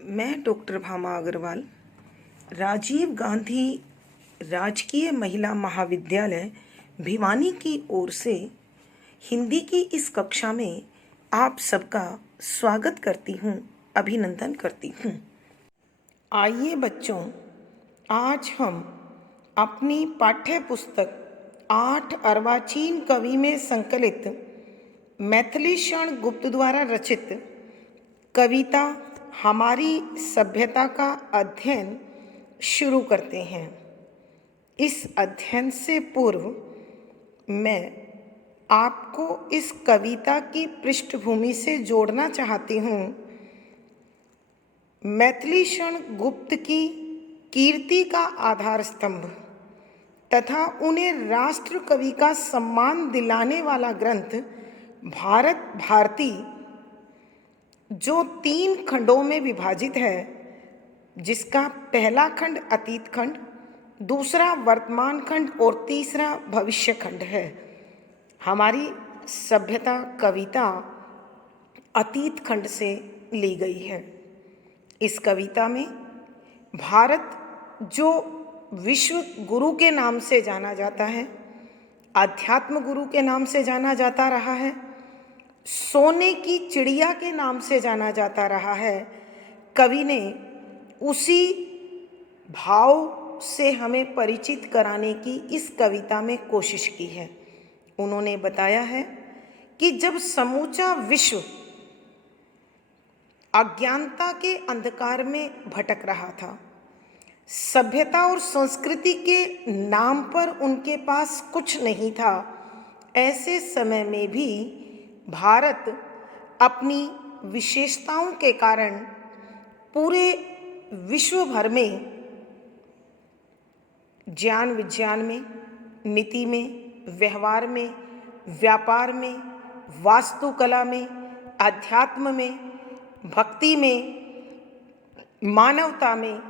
मैं डॉक्टर भामा अग्रवाल राजीव गांधी राजकीय महिला महाविद्यालय भिवानी की ओर से हिंदी की इस कक्षा में आप सबका स्वागत करती हूँ, अभिनंदन करती हूँ। आइए बच्चों, आज हम अपनी पाठ्य पुस्तक 8 अर्वाचीन कवि में संकलित मैथिली क्षण गुप्त द्वारा रचित कविता हमारी सभ्यता का अध्ययन शुरू करते हैं। इस अध्ययन से पूर्व मैं आपको इस कविता की पृष्ठभूमि से जोड़ना चाहती हूँ। मैथिली क्षण गुप्त की कीर्ति का आधार स्तंभ तथा उन्हें राष्ट्र कवि का सम्मान दिलाने वाला ग्रंथ भारत भारती, जो 3 खंडों में विभाजित है, जिसका पहला खंड अतीत खंड, दूसरा वर्तमान खंड और तीसरा भविष्य खंड है। हमारी सभ्यता कविता अतीत खंड से ली गई है। इस कविता में भारत, जो विश्व गुरु के नाम से जाना जाता है, अध्यात्म गुरु के नाम से जाना जाता रहा है, सोने की चिड़िया के नाम से जाना जाता रहा है, कवि ने उसी भाव से हमें परिचित कराने की इस कविता में कोशिश की है। उन्होंने बताया है कि जब समूचा विश्व अज्ञानता के अंधकार में भटक रहा था, सभ्यता और संस्कृति के नाम पर उनके पास कुछ नहीं था, ऐसे समय में भी भारत अपनी विशेषताओं के कारण पूरे विश्व भर में ज्ञान विज्ञान में, नीति में, व्यवहार में, व्यापार में, वास्तुकला में, अध्यात्म में, भक्ति में, मानवता में,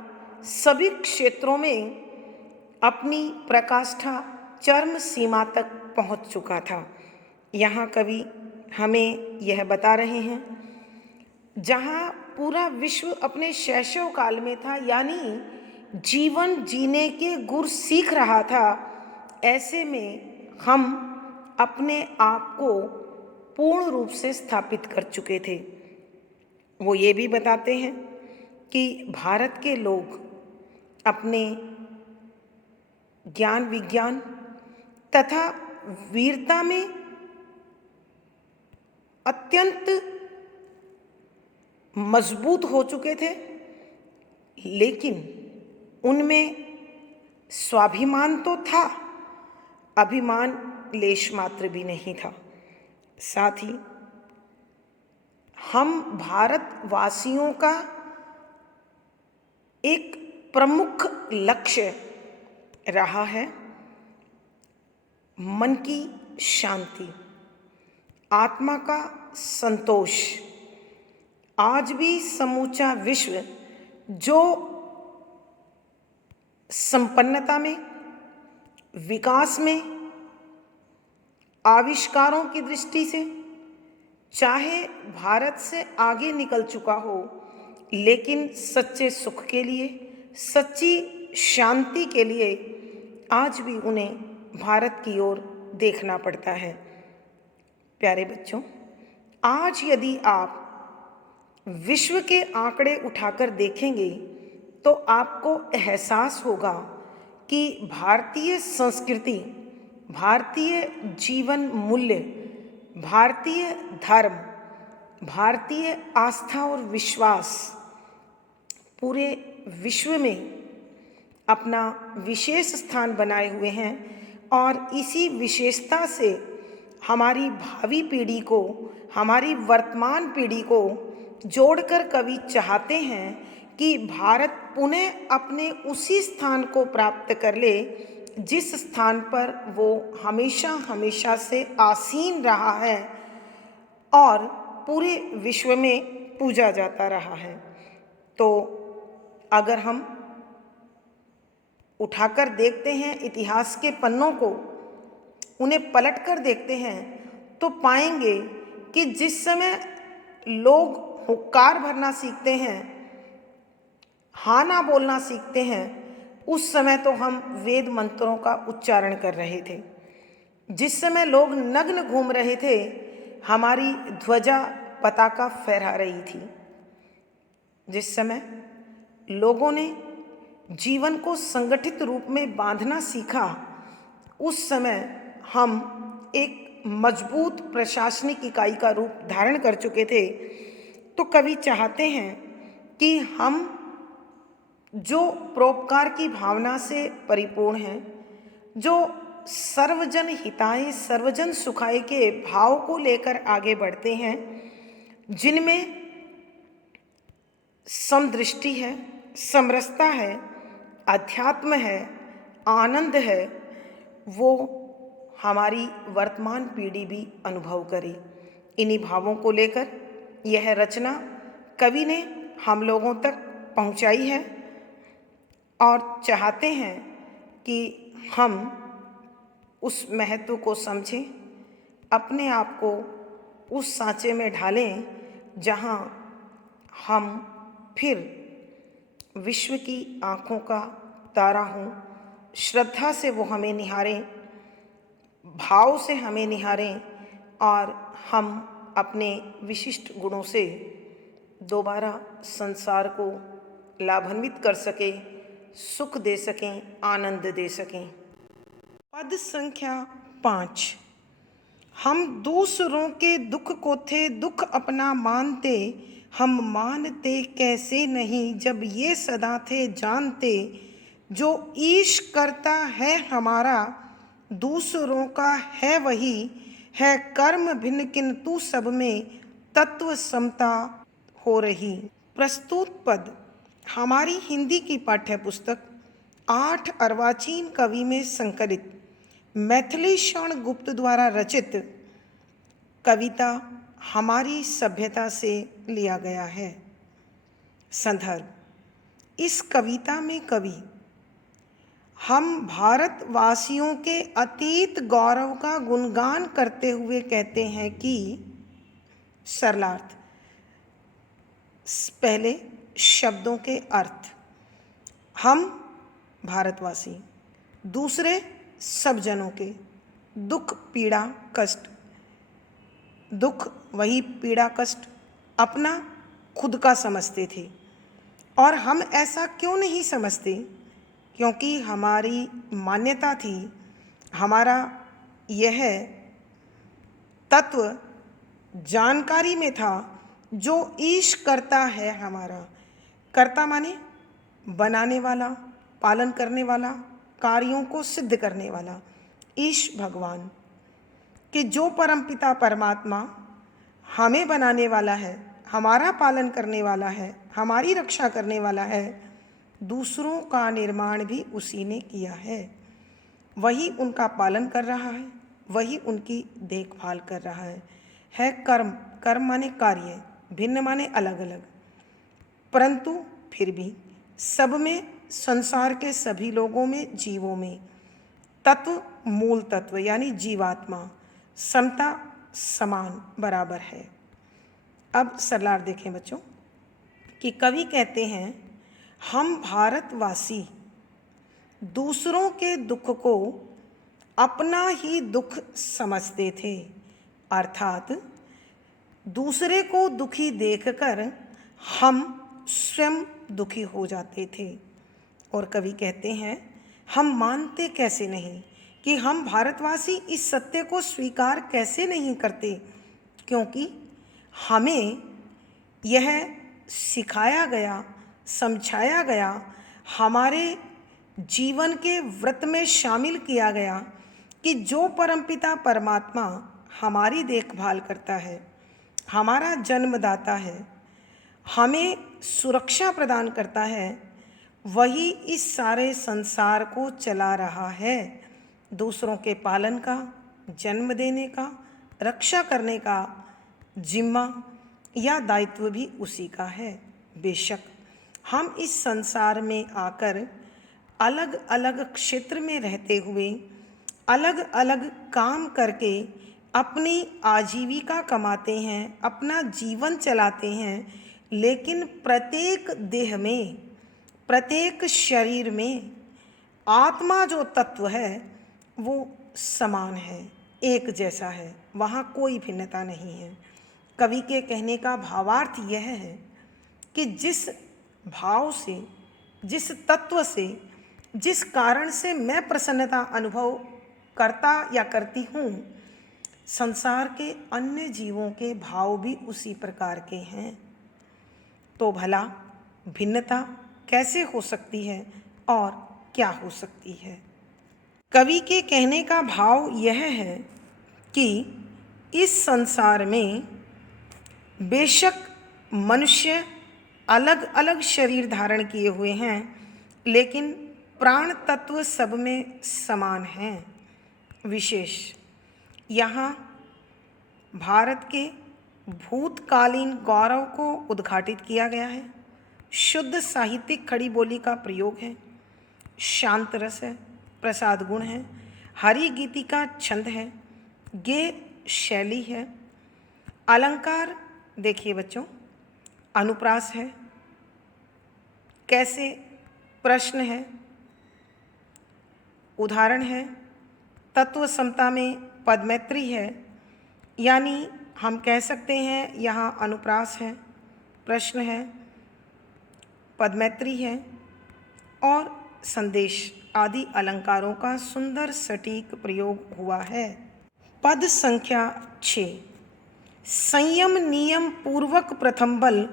सभी क्षेत्रों में अपनी प्रकाष्ठा चरम सीमा तक पहुंच चुका था। यहाँ कवि हमें यह बता रहे हैं, जहाँ पूरा विश्व अपने शैशव काल में था, यानी जीवन जीने के गुर सीख रहा था, ऐसे में हम अपने आप को पूर्ण रूप से स्थापित कर चुके थे। वो ये भी बताते हैं कि भारत के लोग अपने ज्ञान विज्ञान तथा वीरता में अत्यंत मजबूत हो चुके थे, लेकिन उनमें स्वाभिमान तो था, अभिमान लेश मात्र भी नहीं था। साथ ही हम भारतवासियों का एक प्रमुख लक्ष्य रहा है मन की शांति, आत्मा का संतोष। आज भी समूचा विश्व जो संपन्नता में, विकास में, आविष्कारों की दृष्टि से चाहे भारत से आगे निकल चुका हो, लेकिन सच्चे सुख के लिए, सच्ची शांति के लिए आज भी उन्हें भारत की ओर देखना पड़ता है। प्यारे बच्चों, आज यदि आप विश्व के आंकड़े उठाकर देखेंगे तो आपको एहसास होगा कि भारतीय संस्कृति, भारतीय जीवन मूल्य, भारतीय धर्म, भारतीय आस्था और विश्वास पूरे विश्व में अपना विशेष स्थान बनाए हुए हैं, और इसी विशेषता से हमारी भावी पीढ़ी को, हमारी वर्तमान पीढ़ी को जोड़कर कवि चाहते हैं कि भारत पुनः अपने उसी स्थान को प्राप्त कर ले जिस स्थान पर वो हमेशा हमेशा से आसीन रहा है और पूरे विश्व में पूजा जाता रहा है। तो अगर हम उठाकर देखते हैं इतिहास के पन्नों को, उन्हें पलटकर देखते हैं, तो पाएंगे कि जिस समय लोग हुक्कार भरना सीखते हैं, हाँ ना बोलना सीखते हैं, उस समय तो हम वेद मंत्रों का उच्चारण कर रहे थे। जिस समय लोग नग्न घूम रहे थे, हमारी ध्वजा पताका फहरा रही थी। जिस समय लोगों ने जीवन को संगठित रूप में बांधना सीखा, उस समय हम एक मजबूत प्रशासनिक इकाई का रूप धारण कर चुके थे। तो कवि चाहते हैं कि हम जो परोपकार की भावना से परिपूर्ण हैं, जो सर्वजन हिताय सर्वजन सुखाय के भाव को लेकर आगे बढ़ते हैं, जिनमें समदृष्टि है, समरसता है, अध्यात्म है, आनंद है, वो हमारी वर्तमान पीढ़ी भी अनुभव करे। इन्हीं भावों को लेकर यह रचना कवि ने हम लोगों तक पहुंचाई है और चाहते हैं कि हम उस महत्व को समझें, अपने आप को उस सांचे में ढालें जहां हम फिर विश्व की आँखों का तारा हों, श्रद्धा से वो हमें निहारें, भाव से हमें निहारें और हम अपने विशिष्ट गुणों से दोबारा संसार को लाभान्वित कर सकें, सुख दे सकें, आनंद दे सकें। पद संख्या 5। हम दूसरों के दुख को थे दुख अपना मानते, हम मानते कैसे नहीं जब ये सदा थे जानते। जो ईश करता है हमारा दूसरों का है वही, है कर्म भिन्न किंतु सब में तत्व समता हो रही। प्रस्तुत पद हमारी हिंदी की पाठ्य पुस्तक 8 अर्वाचीन कवि में संकलित मैथिली शरण गुप्त द्वारा रचित कविता हमारी सभ्यता से लिया गया है। संदर्भ: इस कविता में कवि हम भारतवासियों के अतीत गौरव का गुणगान करते हुए कहते हैं कि सरलार्थ। पहले शब्दों के अर्थ: हम भारतवासी। दूसरे सब जनों के दुख पीड़ा कष्ट, दुख वही पीड़ा कष्ट अपना खुद का समझते थे। और हम ऐसा क्यों नहीं समझते? क्योंकि हमारी मान्यता थी, हमारा यह तत्व जानकारी में था, जो ईश करता है हमारा। कर्ता माने बनाने वाला, पालन करने वाला, कार्यों को सिद्ध करने वाला। ईश भगवान कि जो परमपिता परमात्मा हमें बनाने वाला है, हमारा पालन करने वाला है, हमारी रक्षा करने वाला है, दूसरों का निर्माण भी उसी ने किया है। वही उनका पालन कर रहा है, वही उनकी देखभाल कर रहा है कर्म। कर्म माने कार्य, भिन्न माने अलग अलग, परंतु फिर भी सब में, संसार के सभी लोगों में, जीवों में तत्व, मूल तत्व यानी जीवात्मा समता, समान, बराबर है। अब सरलार देखें बच्चों कि कवि कहते हैं हम भारतवासी दूसरों के दुख को अपना ही दुख समझते थे, अर्थात दूसरे को दुखी देखकर हम स्वयं दुखी हो जाते थे। और कवि कहते हैं हम मानते कैसे नहीं, कि हम भारतवासी इस सत्य को स्वीकार कैसे नहीं करते, क्योंकि हमें यह सिखाया गया, समझाया गया, हमारे जीवन के व्रत में शामिल किया गया कि जो परमपिता परमात्मा हमारी देखभाल करता है, हमारा जन्मदाता है, हमें सुरक्षा प्रदान करता है, वही इस सारे संसार को चला रहा है। दूसरों के पालन का, जन्म देने का, रक्षा करने का जिम्मा या दायित्व भी उसी का है। बेशक हम इस संसार में आकर अलग अलग क्षेत्र में रहते हुए अलग अलग काम करके अपनी आजीविका कमाते हैं, अपना जीवन चलाते हैं, लेकिन प्रत्येक देह में, प्रत्येक शरीर में आत्मा जो तत्व है वो समान है, एक जैसा है, वहाँ कोई भिन्नता नहीं है। कवि के कहने का भावार्थ यह है कि जिस भाव से, जिस तत्व से, जिस कारण से मैं प्रसन्नता अनुभव करता या करती हूँ, संसार के अन्य जीवों के भाव भी उसी प्रकार के हैं। तो भला भिन्नता कैसे हो सकती है और क्या हो सकती है? कवि के कहने का भाव यह है कि इस संसार में बेशक मनुष्य अलग अलग शरीर धारण किए हुए हैं, लेकिन प्राण तत्व सब में समान हैं। विशेष यहाँ भारत के भूतकालीन गौरव को उद्घाटित किया गया है। शुद्ध साहित्यिक खड़ी बोली का प्रयोग है, शांत रस है, प्रसाद गुण है, हरि गीति का छंद है, गेय शैली है, अलंकार देखिए बच्चों, अनुप्रास है, कैसे प्रश्न है, उदाहरण है, तत्व समता में पदमैत्री है, यानी हम कह सकते हैं यहाँ अनुप्रास है, प्रश्न है, पदमैत्री है और संदेश आदि अलंकारों का सुंदर सटीक प्रयोग हुआ है। पद संख्या 6, संयम नियम पूर्वक प्रथम बल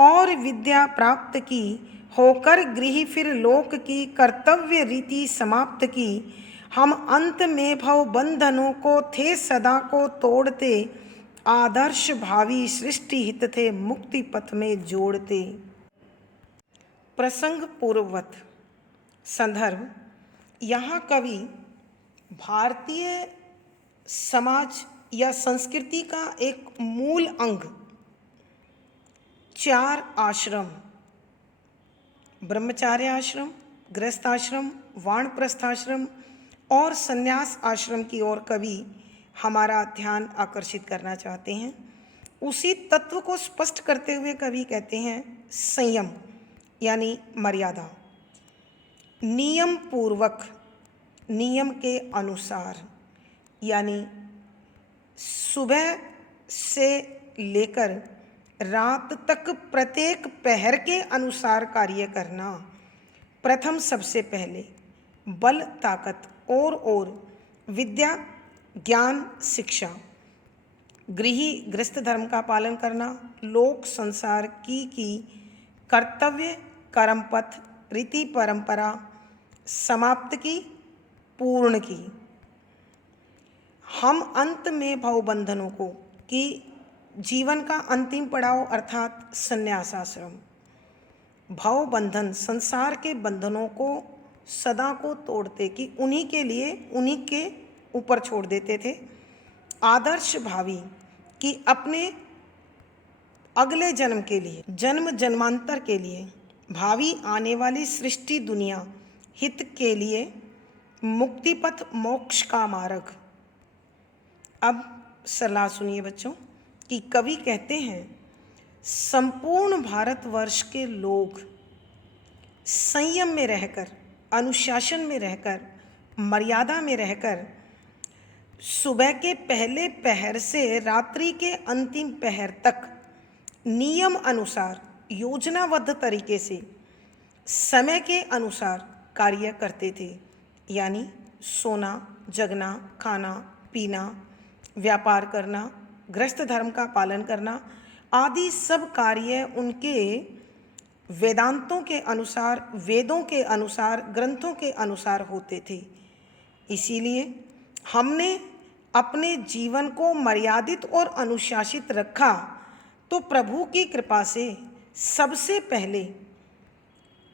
और विद्या प्राप्त की, होकर गृह फिर लोक की, कर्तव्य रीति समाप्त की, हम अंत में भव बंधनों को थे सदा को तोड़ते, आदर्श भावी सृष्टि हित थे मुक्ति पथ में जोड़ते। प्रसंग पूर्ववत संदर्भ, यहाँ कवि भारतीय समाज या संस्कृति का एक मूल अंग 4 आश्रम, ब्रह्मचार्य आश्रम, गृहस्थ आश्रम, वानप्रस्थाश्रम और संन्यास आश्रम की ओर कवि हमारा ध्यान आकर्षित करना चाहते हैं। उसी तत्व को स्पष्ट करते हुए कवि कहते हैं संयम यानी मर्यादा, नियम पूर्वक नियम के अनुसार, यानी सुबह से लेकर रात तक प्रत्येक पहर के अनुसार कार्य करना, प्रथम सबसे पहले बल ताकत और विद्या ज्ञान शिक्षा, गृहस्थ धर्म का पालन करना, लोक संसार की कर्तव्य कर्म पथ रीति परंपरा समाप्त की पूर्ण की, हम अंत में भव बंधनों को, कि जीवन का अंतिम पड़ाव अर्थात संन्यास आश्रम, भव बंधन संसार के बंधनों को सदा को तोड़ते, कि उन्हीं के लिए उन्हीं के ऊपर छोड़ देते थे, आदर्श भावी कि अपने अगले जन्म के लिए, जन्म जन्मांतर के लिए, भावी आने वाली सृष्टि दुनिया हित के लिए मुक्ति पथ मोक्ष का मार्ग। अब सलाह सुनिए बच्चों कि कवि कहते हैं संपूर्ण भारतवर्ष के लोग संयम में रहकर, अनुशासन में रहकर, मर्यादा में रहकर सुबह के पहले पहर से रात्रि के अंतिम पहर तक नियम अनुसार योजनाबद्ध तरीके से समय के अनुसार कार्य करते थे, यानी सोना जगना, खाना पीना, व्यापार करना, गृहस्थ धर्म का पालन करना आदि सब कार्य उनके वेदांतों के अनुसार, वेदों के अनुसार, ग्रंथों के अनुसार होते थे। इसीलिए हमने अपने जीवन को मर्यादित और अनुशासित रखा तो प्रभु की कृपा से सबसे पहले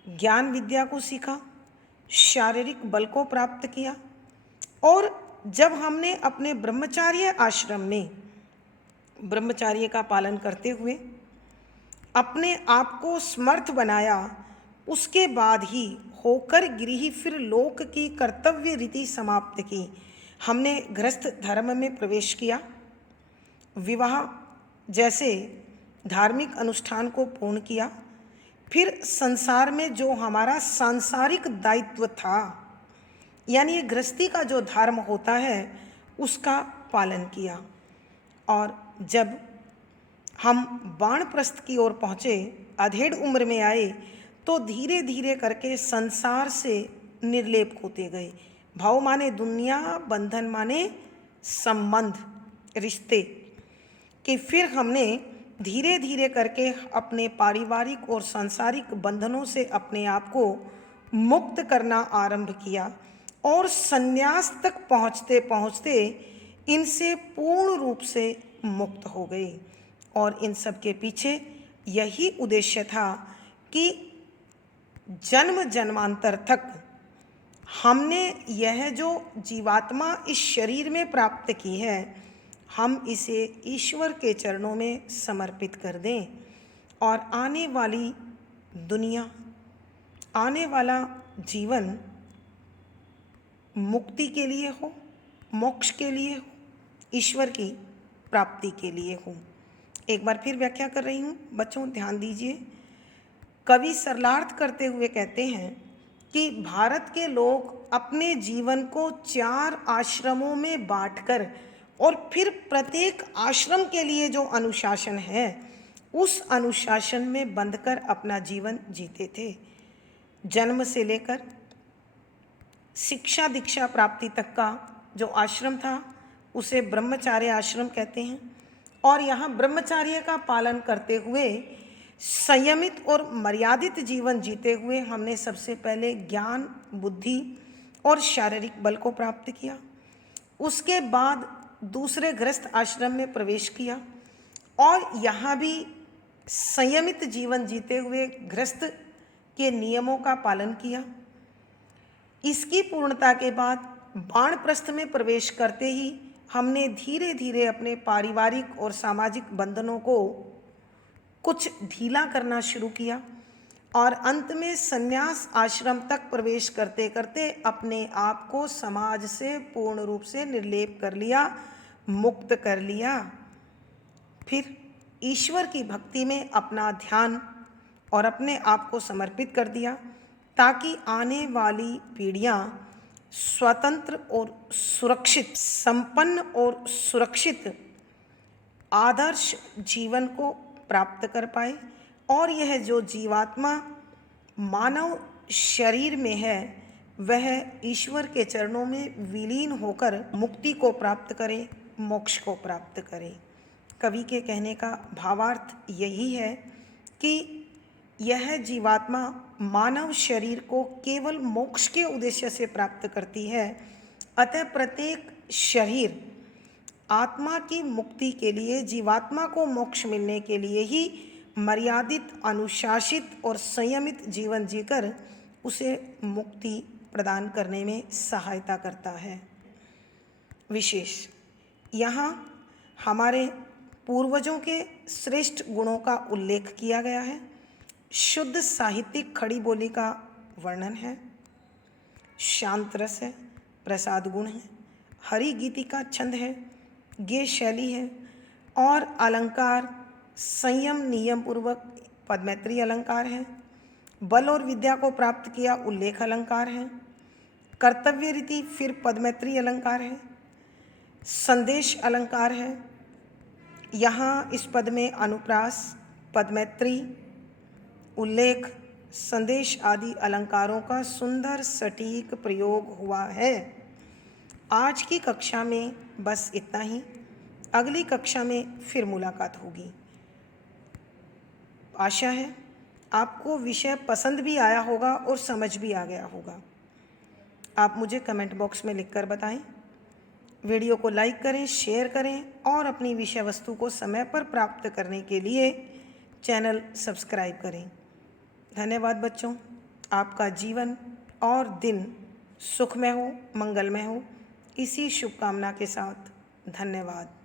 ज्ञान विद्या को सीखा, शारीरिक बल को प्राप्त किया, और जब हमने अपने ब्रह्मचार्य आश्रम में ब्रह्मचार्य का पालन करते हुए अपने आप को समर्थ बनाया, उसके बाद ही होकर गृह फिर लोक की कर्तव्य रीति समाप्त की, हमने गृहस्थ धर्म में प्रवेश किया, विवाह जैसे धार्मिक अनुष्ठान को पूर्ण किया, फिर संसार में जो हमारा सांसारिक दायित्व था, यानी ये गृहस्थी का जो धर्म होता है, उसका पालन किया। और जब हम वानप्रस्थ की ओर पहुँचे, अधेड़ उम्र में आए, तो धीरे धीरे करके संसार से निर्लेप होते गए। भाव माने दुनिया, बंधन माने संबंध, रिश्ते, कि फिर हमने धीरे धीरे करके अपने पारिवारिक और सांसारिक बंधनों से अपने आप को मुक्त करना आरंभ किया और संन्यास तक पहुँचते पहुँचते इनसे पूर्ण रूप से मुक्त हो गए। और इन सब के पीछे यही उद्देश्य था कि जन्म जन्मांतर तक हमने यह जो जीवात्मा इस शरीर में प्राप्त की है, हम इसे ईश्वर के चरणों में समर्पित कर दें और आने वाली दुनिया, आने वाला जीवन मुक्ति के लिए हो, मोक्ष के लिए हो, ईश्वर की प्राप्ति के लिए हो। एक बार फिर व्याख्या कर रही हूँ बच्चों, ध्यान दीजिए। कवि सरलार्थ करते हुए कहते हैं कि भारत के लोग अपने जीवन को 4 आश्रमों में बांटकर और फिर प्रत्येक आश्रम के लिए जो अनुशासन है, उस अनुशासन में बंधकर अपना जीवन जीते थे। जन्म से लेकर शिक्षा दीक्षा प्राप्ति तक का जो आश्रम था, उसे ब्रह्मचार्य आश्रम कहते हैं। और यहाँ ब्रह्मचार्य का पालन करते हुए संयमित और मर्यादित जीवन जीते हुए हमने सबसे पहले ज्ञान, बुद्धि और शारीरिक बल को प्राप्त किया। उसके बाद दूसरे गृहस्थ आश्रम में प्रवेश किया और यहाँ भी संयमित जीवन जीते हुए गृहस्थ के नियमों का पालन किया। इसकी पूर्णता के बाद वानप्रस्थ में प्रवेश करते ही हमने धीरे धीरे अपने पारिवारिक और सामाजिक बंधनों को कुछ ढीला करना शुरू किया और अंत में संन्यास आश्रम तक प्रवेश करते करते अपने आप को समाज से पूर्ण रूप से निर्लेप कर लिया, मुक्त कर लिया। फिर ईश्वर की भक्ति में अपना ध्यान और अपने आप को समर्पित कर दिया, ताकि आने वाली पीढ़ियाँ स्वतंत्र और सुरक्षित, संपन्न और सुरक्षित आदर्श जीवन को प्राप्त कर पाए। और यह जो जीवात्मा मानव शरीर में है, वह ईश्वर के चरणों में विलीन होकर मुक्ति को प्राप्त करे, मोक्ष को प्राप्त करे। कवि के कहने का भावार्थ यही है कि यह जीवात्मा मानव शरीर को केवल मोक्ष के उद्देश्य से प्राप्त करती है। अतः प्रत्येक शरीर आत्मा की मुक्ति के लिए, जीवात्मा को मोक्ष मिलने के लिए ही मर्यादित, अनुशासित और संयमित जीवन जीकर उसे मुक्ति प्रदान करने में सहायता करता है। विशेष यहाँ हमारे पूर्वजों के श्रेष्ठ गुणों का उल्लेख किया गया है। शुद्ध साहित्यिक खड़ी बोली का वर्णन है, शांत रस है, प्रसाद गुण है, हरि गीति का छंद है, गेय शैली है और अलंकार संयम नियम पूर्वक पदमैत्री अलंकार है। बल और विद्या को प्राप्त किया उल्लेख अलंकार है। कर्तव्य रीति फिर पदमैत्री अलंकार है। संदेश अलंकार है। यहाँ इस पद में अनुप्रास, पदमैत्री, उल्लेख, संदेश आदि अलंकारों का सुंदर सटीक प्रयोग हुआ है। आज की कक्षा में बस इतना ही। अगली कक्षा में फिर मुलाकात होगी। आशा है आपको विषय पसंद भी आया होगा और समझ भी आ गया होगा। आप मुझे कमेंट बॉक्स में लिखकर बताएं। वीडियो को लाइक करें, शेयर करें और अपनी विषय वस्तु को समय पर प्राप्त करने के लिए चैनल सब्सक्राइब करें। धन्यवाद बच्चों। आपका जीवन और दिन सुखमय हो, मंगलमय हो, इसी शुभकामना के साथ धन्यवाद।